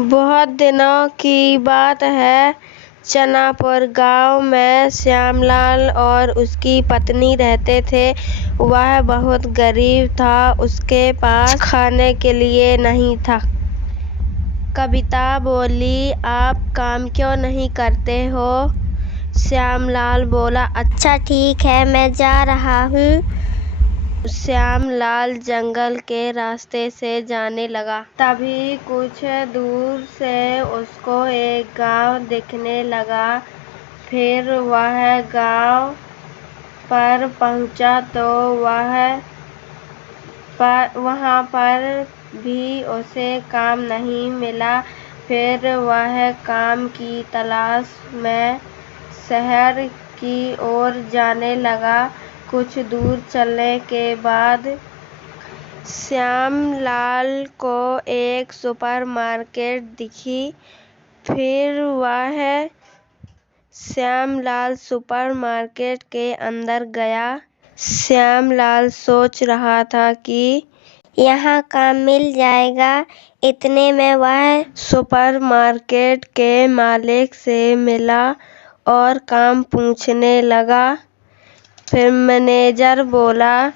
बहुत दिनों की बात है। चनापुर गांव में श्यामलाल और उसकी पत्नी रहते थे। वह बहुत गरीब था, उसके पास खाने के लिए नहीं था। कविता बोली, आप काम क्यों नहीं करते हो? श्यामलाल बोला, अच्छा ठीक है, मैं जा रहा हूँ। श्यामलाल जंगल के रास्ते से जाने लगा। तभी कुछ दूर से उसको एक गांव दिखने लगा। फिर वह गांव पर पहुंचा तो वहां पर भी उसे काम नहीं मिला। फिर वह काम की तलाश में शहर की ओर जाने लगा। कुछ दूर चलने के बाद श्यामलाल को एक सुपरमार्केट दिखी। फिर वह श्यामलाल सुपरमार्केट के अंदर गया। श्यामलाल सोच रहा था कि यहाँ काम मिल जाएगा। इतने में वह सुपरमार्केट के मालिक से मिला और काम पूछने लगा। फिर मैनेजर बोला,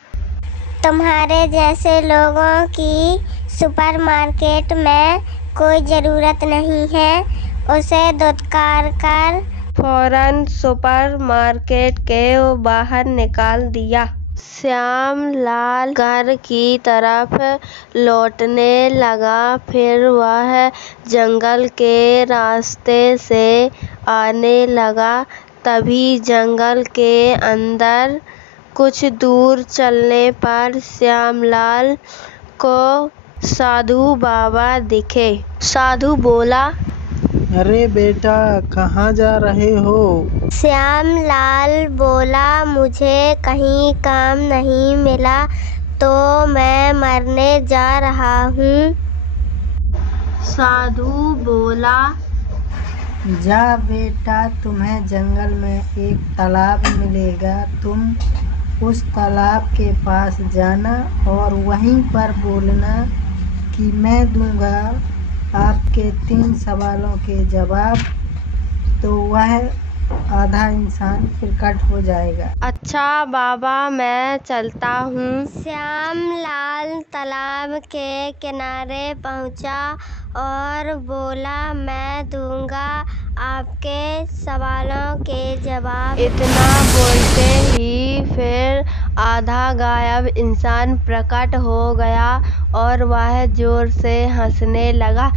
तुम्हारे जैसे लोगों की सुपरमार्केट में कोई ज़रूरत नहीं है। उसे धुतकार कर फौरन सुपरमार्केट के बाहर निकाल दिया। श्यामलाल घर की तरफ लौटने लगा। फिर वह जंगल के रास्ते से आने लगा। तभी जंगल के अंदर कुछ दूर चलने पर श्यामलाल को साधु बाबा दिखे। साधु बोला, अरे बेटा, कहाँ जा रहे हो? श्यामलाल बोला, मुझे कहीं काम नहीं मिला तो मैं मरने जा रहा हूँ। साधु बोला, जा बेटा, तुम्हें जंगल में एक तालाब मिलेगा। तुम उस तालाब के पास जाना और वहीं पर बोलना कि मैं दूंगा आपके 3 सवालों के जवाब। तो वह आधा इंसान प्रकट हो जाएगा। अच्छा बाबा, मैं चलता हूँ। श्यामलाल तालाब के किनारे पहुँचा और बोला, मैं दूंगा आपके सवालों के जवाब। इतना बोलते ही फिर आधा गायब इंसान प्रकट हो गया और वह जोर से हंसने लगा।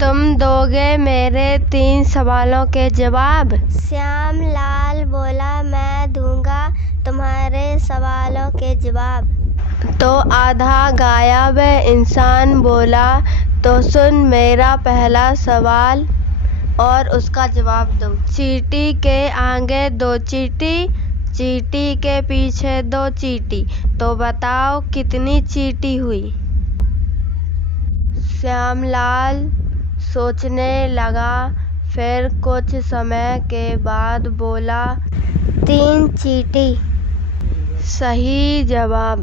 तुम दोगे मेरे 3 सवालों के जवाब? श्यामलाल बोला, मैं दूंगा तुम्हारे सवालों के जवाब। तो आधा गायब इंसान बोला, तो सुन मेरा पहला सवाल और उसका जवाब दो। चींटी के आगे 2 चींटी, चींटी के पीछे 2 चींटी, तो बताओ कितनी चींटी हुई? श्यामलाल सोचने लगा। फिर कुछ समय के बाद बोला, 3 चींटी। सही जवाब।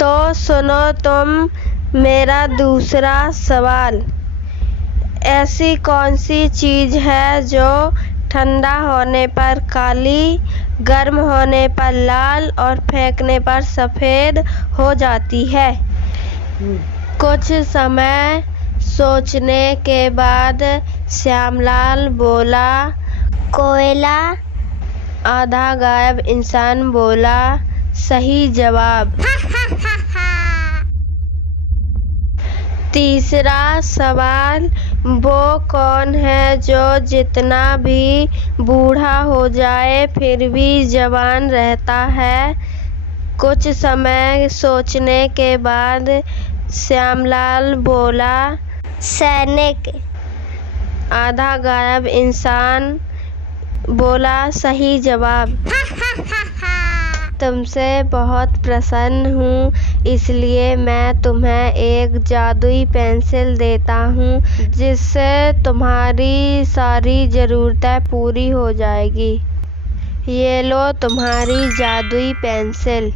तो सुनो तुम मेरा दूसरा सवाल। ऐसी कौन सी चीज़ है जो ठंडा होने पर काली, गर्म होने पर लाल और फेंकने पर सफ़ेद हो जाती है? कुछ समय सोचने के बाद श्यामलाल बोला, कोयला। आधा गायब इंसान बोला, सही जवाब। तीसरा सवाल, वो कौन है जो जितना भी बूढ़ा हो जाए फिर भी जवान रहता है? कुछ समय सोचने के बाद श्यामलाल बोला, सैनिक। आधा गायब इंसान बोला, सही जवाब। तुमसे बहुत प्रसन्न हूँ, इसलिए मैं तुम्हें एक जादुई पेंसिल देता हूँ जिससे तुम्हारी सारी ज़रूरतें पूरी हो जाएगी। ये लो तुम्हारी जादुई पेंसिल।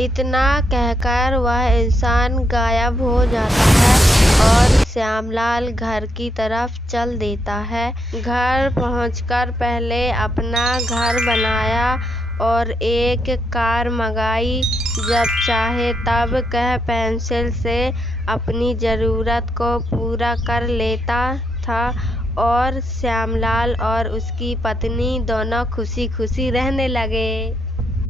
इतना कहकर वह इंसान गायब हो जाता है और श्यामलाल घर की तरफ चल देता है। घर पहुंचकर पहले अपना घर बनाया और एक कार मंगाई। जब चाहे तब वह पेंसिल से अपनी ज़रूरत को पूरा कर लेता था और श्यामलाल और उसकी पत्नी दोनों खुशी खुशी रहने लगे।